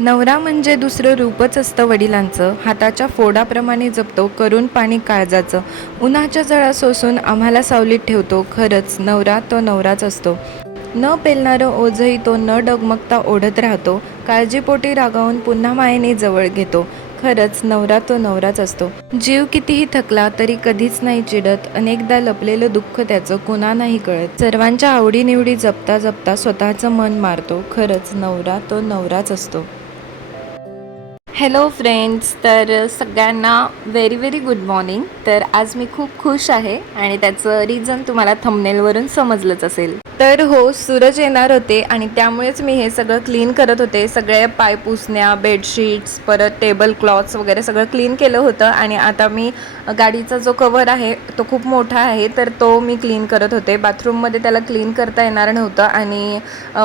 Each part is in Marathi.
नवरा म्हणजे दुसरं रूपच असतं वडिलांचं. हाताच्या फोडाप्रमाणे जपतो करून पाणी काळजाचं. उन्हाच्या जळा सोसून आम्हाला सावलीत ठेवतो. खरंच नवरा तो नवराच असतो. न पेलणारं ओझही तो न डगमगता ओढत राहतो. काळजीपोटी रागावून पुन्हा मायेने जवळ घेतो. खरंच नवरा तो नवराच असतो. जीव कितीही थकला तरी कधीच नाही चिडत. अनेकदा लपलेलं दुःख त्याचं कुणा नाही कळत. सर्वांच्या आवडीनिवडी जपता जपता स्वतःचं मन मारतो. खरंच नवरा तो नवराच असतो. हॅलो फ्रेंड्स तर सगळ्यांना व्हेरी व्हेरी गुड मॉर्निंग तर आज मी खूप खुश आहे आणि त्याचं रिझन तुम्हाला थंबनेलवरून समजलंच असेल. तर हो सूरज येणार होते आणि त्यामुळेच मी हे सगळं क्लीन करत होते. सगळे पाय पुसण्या बेडशीट्स परत टेबल क्लॉथ्स वगैरे सगळं क्लीन केलं होतं आणि आता मी गाडीचा जो कवर आहे तो खूप मोठा आहे तर तो मी क्लीन करत होते. बाथरूममध्ये त्याला क्लीन करता येणार नव्हतं आणि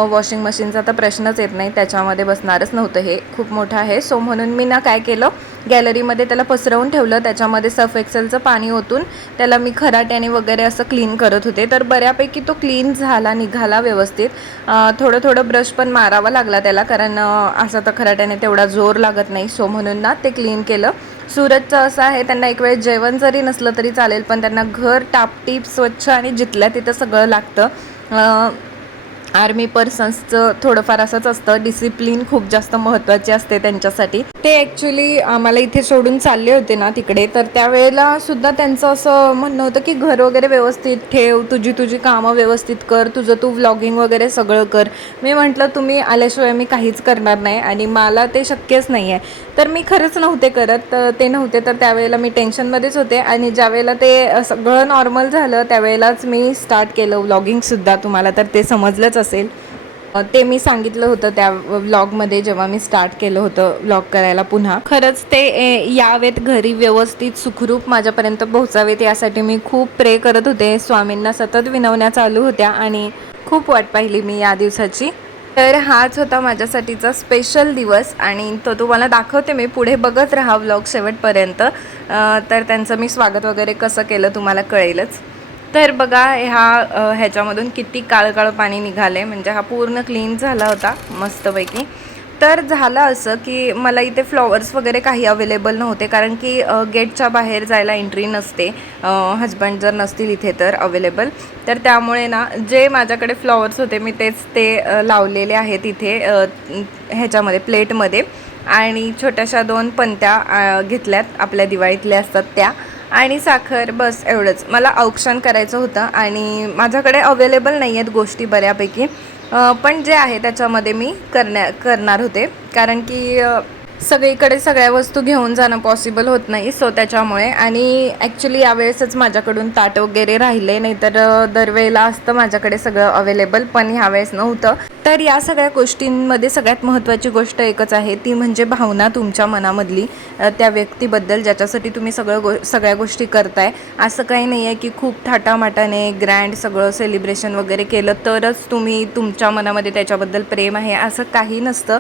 वॉशिंग मशीनचा तर प्रश्नच येत नाही त्याच्यामध्ये बसणारच नव्हतं हे. खूप मोठं आहे. सो म्हणून मी ना काय केलं गॅलरीमध्ये त्याला पसरवून ठेवलं. त्याच्यामध्ये सर्फ एक्सेलचं पाणी ओतून त्याला मी खराट्याने वगैरे असं क्लीन करत होते. तर बऱ्यापैकी तो क्लीन झाला निघाला व्यवस्थित. थोडं थोडं ब्रश पण मारावा लागला त्याला कारण असं तर खराट्याने तेवढा जोर लागत नाही. सो म्हणून ना ते क्लीन केलं. सूरजचं असं आहे त्यांना एक वेळ जेवण जरी नसलं तरी चालेल पण त्यांना घर टापटीप स्वच्छ आणि जिथल्या तिथं सगळं लागतं. आर्मी पर्सन्सचं थोडंफार असंच असतं. डिसिप्लिन खूप जास्त महत्त्वाची असते त्यांच्यासाठी. ते ॲक्च्युली आम्हाला इथे सोडून चालले होते ना तिकडे. तर त्यावेळेला सुद्धा त्यांचं असं म्हणणं होतं की घर वगैरे व्यवस्थित ठेव तुझी तुझी कामं व्यवस्थित कर तुझं तू व्लॉगिंग वगैरे सगळं कर. मी म्हटलं तुम्ही आल्याशिवाय मी काहीच करणार नाही आणि मला ते शक्यच नाही आहे तर मी खरंच नव्हते करत तर ते नव्हते. तर त्यावेळेला मी टेन्शनमध्येच होते आणि ज्यावेळेला ते सगळं नॉर्मल झालं त्यावेळेलाच मी स्टार्ट केलं व्लॉगिंगसुद्धा तुम्हाला तर ते समजलंच असेल. ते मी सांगितलं होतं त्या व्लॉगमध्ये जेव्हा मी स्टार्ट केलं होतं व्लॉग करायला पुन्हा. खरंच ते यावेत घरी व्यवस्थित सुखरूप माझ्यापर्यंत पोहोचावेत यासाठी मी खूप प्रे करत होते. स्वामींना सतत विनवण्या चालू होत्या आणि खूप वाट पाहिली मी या दिवसाची. तर हाच होता माझ्यासाठीचा स्पेशल दिवस आणि तो तुम्हाला दाखवते मी पुढे बघत राहा व्लॉग शेवटपर्यंत. तर त्यांचं मी स्वागत वगैरे कसं केलं तुम्हाला कळेलच. तर बघा ह्या ह्याच्यामधून किती काळकाळ पाणी निघाले म्हणजे हा पूर्ण क्लीन झाला होता मस्तपैकी. तर झालं असं की मला इथे फ्लॉवर्स वगैरे काही अवेलेबल नव्हते कारण की गेटच्या बाहेर जायला एंट्री नसते. हजबंड जर नसतील इथे तर अवेलेबल तर त्यामुळे ना जे माझ्याकडे फ्लॉवर्स होते मी तेच ते लावलेले आहेत इथे ह्याच्यामध्ये प्लेटमध्ये आणि छोट्याशा दोन पंत्या घेतल्यात. आपल्या दिवाळीतल्या असतात त्या. आणि साखर बस एवढंच. मला औक्षण करायचं होतं आणि माझ्याकडे अवेलेबल नाही आहेत गोष्टी बऱ्यापैकी. पण जे आहे त्याच्यामध्ये मी करण्या करणार होते. कारण की सगळीकडे सगळ्या वस्तू घेऊन जाणं पॉसिबल होत नाही सो त्याच्यामुळे. आणि ॲक्च्युली यावेळेसच माझ्याकडून ताट वगैरे राहिले नाहीतर तर दरवेळेला असतं माझ्याकडे सगळं अवेलेबल पण ह्यावेळेस नव्हतं. तर या सगळ्या गोष्टींमध्ये सगळ्यात महत्त्वाची गोष्ट एकच आहे ती म्हणजे भावना तुमच्या मनामधली त्या व्यक्तीबद्दल ज्याच्यासाठी तुम्ही सगळं गो सगळ्या गोष्टी करताय. असं काही नाही आहे की खूप थाटामाटाने ग्रँड सगळं सेलिब्रेशन वगैरे केलं तरच तुम्ही तुमच्या मनामध्ये त्याच्याबद्दल प्रेम आहे असं काही नसतं.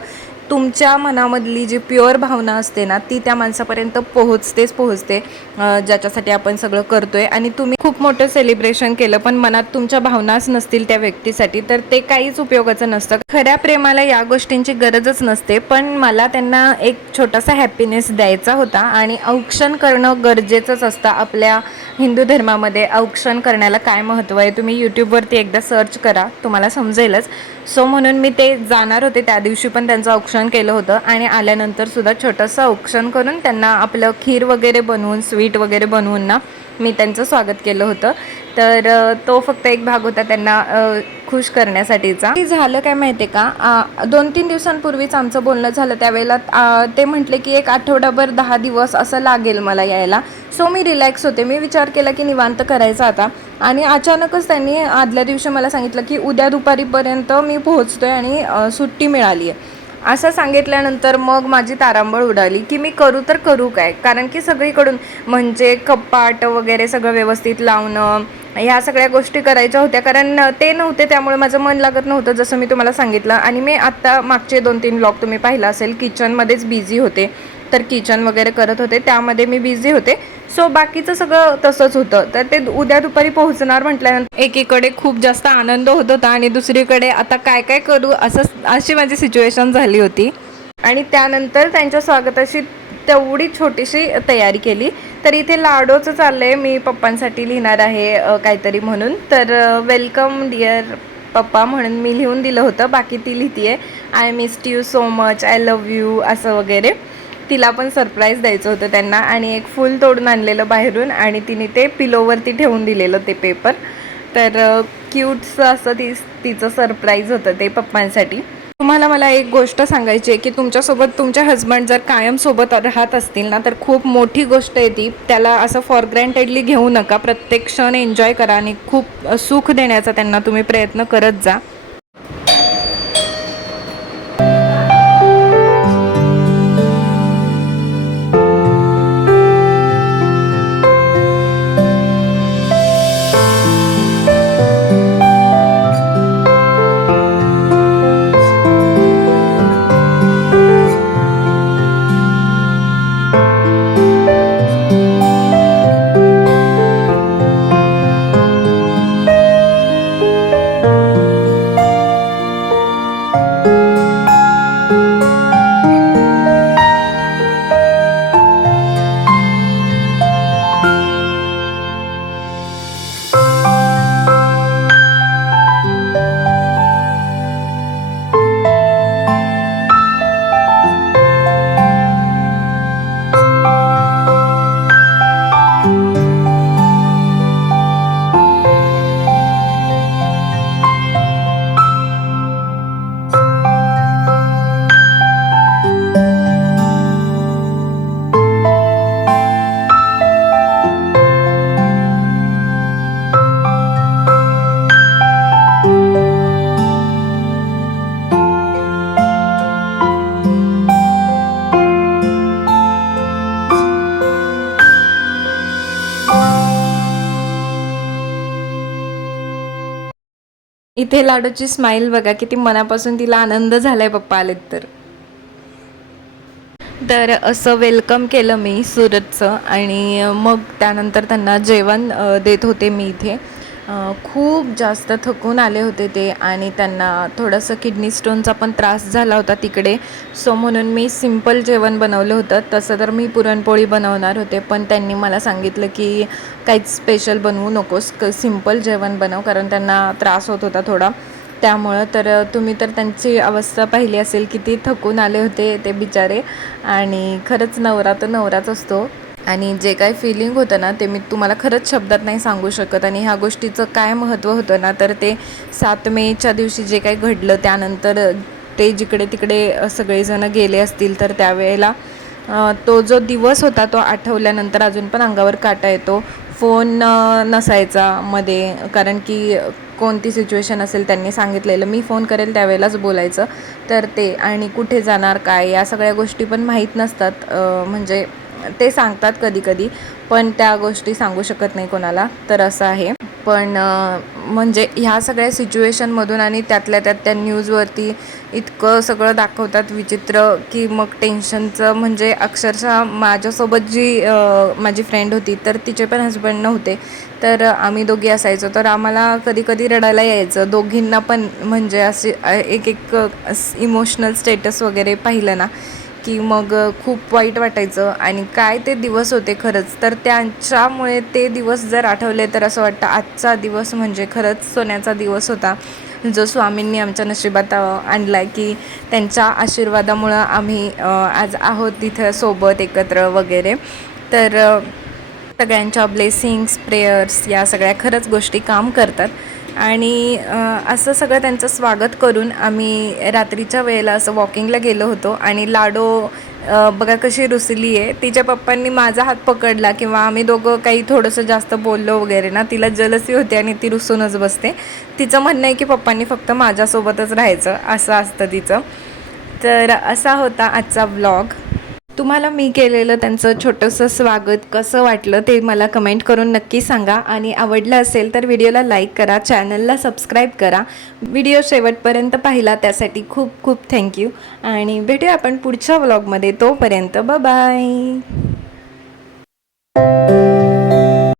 तुमच्या मनामधली जी प्युअर भावना असते ना ती त्या माणसापर्यंत पोहोचतेच पोहोचते ज्याच्यासाठी आपण सगळं करतो आहे आणि तुम्ही खूप मोठं सेलिब्रेशन केलं पण मनात तुमच्या भावनाच नसतील त्या व्यक्तीसाठी तर ते काहीच उपयोगाचं नसतं. खऱ्या प्रेमाला या गोष्टींची गरजच नसते पण मला त्यांना एक छोटासा हॅपीनेस द्यायचा होता. आणि औक्षण करणं गरजेचंच असतं आपल्या हिंदू धर्मामध्ये. औक्षण करण्याला काय महत्त्व आहे? तुम्ही यूट्यूबवरती एकदा सर्च करा तुम्हाला समजेलच. सो म्हणून मी ते जाणार होते त्या दिवशी पण त्यांचं औक्षण केलं होतं आणि आल्यानंतर सुद्धा छोटंसं औक्षण करून त्यांना आपलं खीर वगैरे बनवून स्वीट वगैरे बनवून ना मी त्यांचं स्वागत केलं होतं. तर तो फक्त एक भाग होता त्यांना खुश करण्यासाठीचा. झालं काय माहिती आहे का? दोन तीन दिवसांपूर्वीच आमचं बोलणं झालं त्यावेळेला ते म्हटले की एक आठवडाभर दहा दिवस असं लागेल मला यायला. सो मी रिलॅक्स होते. मी विचार केला की निवांत करायचा आता. आणि अचानकच त्यांनी आदल्या दिवशी मला सांगितलं की उद्या दुपारीपर्यंत मी पोहोचतोय आणि सुट्टी मिळाली आहे. असं सांगितल्यानंतर मग माझी तारांबळ उडाली की मी करू तर करू काय? कारण की सगळीकडून म्हणजे कपाट वगैरे सगळं व्यवस्थित लावणं ह्या सगळ्या गोष्टी करायच्या होत्या. कारण ते नव्हते त्यामुळे माझं मन लागत नव्हतं जसं मी तुम्हाला सांगितलं. आणि मी आत्ता मागचे दोन तीन ब्लॉग तुम्ही पाहिला असेल किचनमध्येच बिझी होते. तर किचन वगैरे करत होते त्यामध्ये मी बिझी होते. सो बाकीचं सगळं तसंच होतं. तर ते उद्या दुपारी पोहोचणार म्हटल्यानंतर. एकीकडे खूप जास्त आनंद होत होता आणि दुसरीकडे आता काय काय करू असं अशी माझी सिच्युएशन झाली होती. आणि त्यानंतर त्यांच्या स्वागताची तेवढी छोटीशी तयारी केली. तर इथे लाडोचं चाललं आहे मी पप्पांसाठी लिहिणार आहे काहीतरी म्हणून. तर वेलकम डिअर पप्पा म्हणून मी लिहून दिलं होतं. बाकी ती लिहिती आहे I missed you so much I love you असं वगैरे. तिला पण सरप्राईज द्यायचं होतं त्यांना. आणि एक फुल तोडून आणलेलं बाहेरून आणि तिने ते पिलोवरती ठेवून दिलेलं ते पेपर तर क्यूटचं असं ती तिचं सरप्राईज होतं ते पप्पांसाठी. तुम्हाला मला एक गोष्ट सांगायची आहे की तुमच्यासोबत तुमचे हस्बंड जर कायम सोबत राहत असतील ना तर खूप मोठी गोष्ट आहे ती. त्याला असं फॉर ग्रँटेडली घेऊ नका. प्रत्येक क्षण एन्जॉय करा आणि खूप सुख देण्याचा त्यांना तुम्ही प्रयत्न करत जा. इथे लाडूची स्माईल बघा किती मनापासून तिला आनंद झालाय पप्पा आलेत तर. तर असं वेलकम केलं मी सुरतचं आणि मग त्यानंतर त्यांना जेवण देत होते मी इथे. खूप जास्त थकून आले होते ते आणि त्यांना थोडंसं किडनी स्टोनचा पण त्रास झाला होता तिकडे. सो म्हणून मी सिंपल जेवण बनवलं होतं. तसं तर मी पुरणपोळी बनवणार होते पण त्यांनी मला सांगितलं की काहीच स्पेशल बनवू नकोस क सिंपल जेवण बनव कारण त्यांना त्रास होत होता थोडा. त्यामुळं तर तुम्ही तर त्यांची अवस्था पाहिली असेल किती थकून आले होते ते बिचारे. आणि खरंच नवरा तर नवराच असतो. आणि जे काय फिलिंग होतं ना ते मी तुम्हाला खरंच शब्दात नाही सांगू शकत. आणि ह्या गोष्टीचं काय महत्त्व होतं ना तर ते सात मेच्या दिवशी जे काही घडलं त्यानंतर ते जिकडे तिकडे सगळेजणं गेले असतील तर त्यावेळेला तो जो दिवस होता तो आठवल्यानंतर अजून पण अंगावर काटा येतो. फोन नसायचा मध्ये कारण की कोणती सिच्युएशन असेल त्यांनी सांगितलेलं. मी फोन करेल त्यावेळेलाच बोलायचं. तर ते आणि कुठे जाणार काय या सगळ्या गोष्टी पण माहीत नसतात. म्हणजे ते सांगतात कधी कधी पण त्या गोष्टी सांगू शकत नाही कोणाला तर असं आहे. पण म्हणजे ह्या सगळ्या सिच्युएशनमधून आणि त्यातल्या त्यात त्या न्यूजवरती इतकं सगळं दाखवतात विचित्र की मग टेन्शनचं म्हणजे अक्षरशः माझ्यासोबत जी माझी फ्रेंड होती तर तिचे पण हस्बंड नव्हते. तर आम्ही दोघी असायचो तर आम्हाला कधी कधी रडायला यायचं. दोघींना पण म्हणजे असे एक एक इमोशनल स्टेटस वगैरे पाहिलं ना की मग खूप वाईट वाटायचं आणि काय ते दिवस होते खरंच. तर त्यांच्यामुळे ते दिवस जर आठवले तर असं वाटतं आजचा दिवस म्हणजे खरंच सोन्याचा दिवस होता. जो स्वामींनी आमच्या नशिबात आणला आहे की त्यांच्या आशीर्वादामुळं आम्ही आज आहोत तिथं सोबत एकत्र वगैरे. तर सगळ्यांच्या ब्लेसिंग्स प्रेयर्स या सगळ्या खरंच गोष्टी काम करतात. आणि असं सगळं त्यांचं स्वागत करून आम्ही रात्रीच्या वेळेला असं वॉकिंगला गेलो होतो आणि लाडो बघा कशी रुसली आहे. तिच्या पप्पांनी माझा हात पकडला किंवा आम्ही दोघं काही थोडंसं जास्त बोललो वगैरे ना तिला जलसी होते आणि ती रुसूनच बसते. तिचं म्हणणं आहे की पप्पांनी फक्त माझ्यासोबतच राहायचं असं असतं तिचं. तर असा होता आजचा व्लॉग तुम्हाला मी केलेलं त्यांचं छोटंसं स्वागत कसं वाटलं ते मला कमेंट करून नक्की सांगा. आणि आवडलं असेल तर व्हिडिओला लाईक करा चॅनलला सबस्क्राईब करा. व्हिडिओ शेवटपर्यंत पाहिला त्यासाठी खूप खूप थँक्यू आणि भेटूया आपण पुढच्या व्लॉगमध्ये तोपर्यंत बाय